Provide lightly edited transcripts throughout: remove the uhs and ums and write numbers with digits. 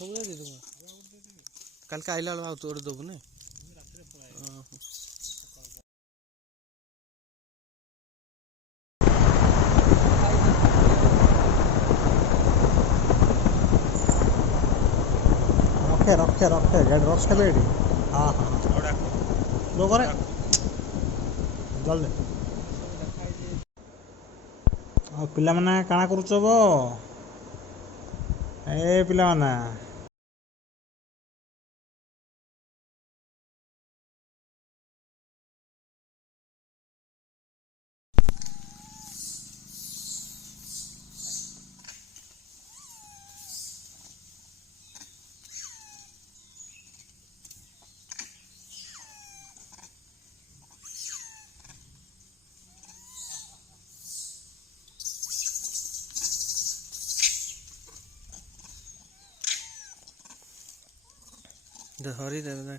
सब दे दूंगा कल का आइला बेला तोड़ देबू नहीं रखे रखे रखे गाड़ी रखे बेटी हाँ हाँ दो करे जल्दी ଆଉ ପିଲାମାନେ କାଣା କରୁଛ ବୋ ଏ ପିଲାମାନେ धरी दे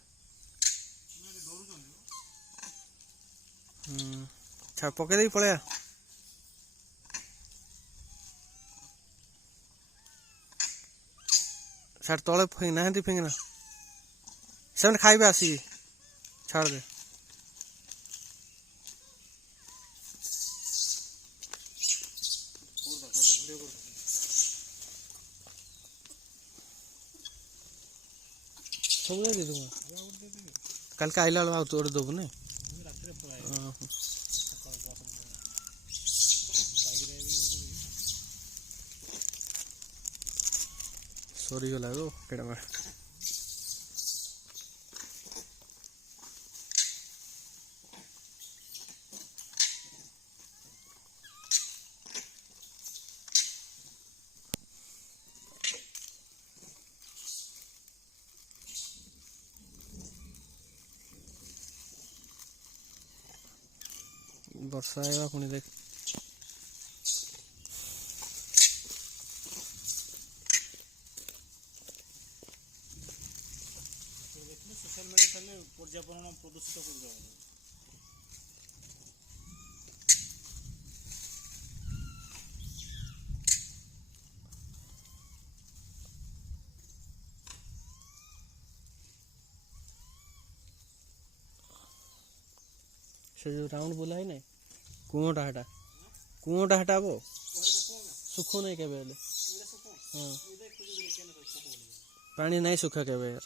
छाड़ पके दे पड़े छाड़ तले फिंग ना फिंगना से खाइबे आसी छाड़ दे सब दे दूंगा कल का आइला बेला तोड़ देबू नहीं सॉरी गला गो केड़ा में वर्षा आएगा पुणी देख सोशल मीडिया पर्यावरण प्रदूषित कर से जो राउंड बोला है ना कुआटा हटा वो सुखो नहीं केबे हाँ पानी नहीं सुखा केबे यार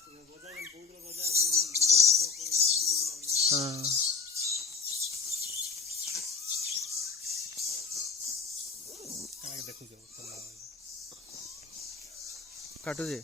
हाँ काटू जे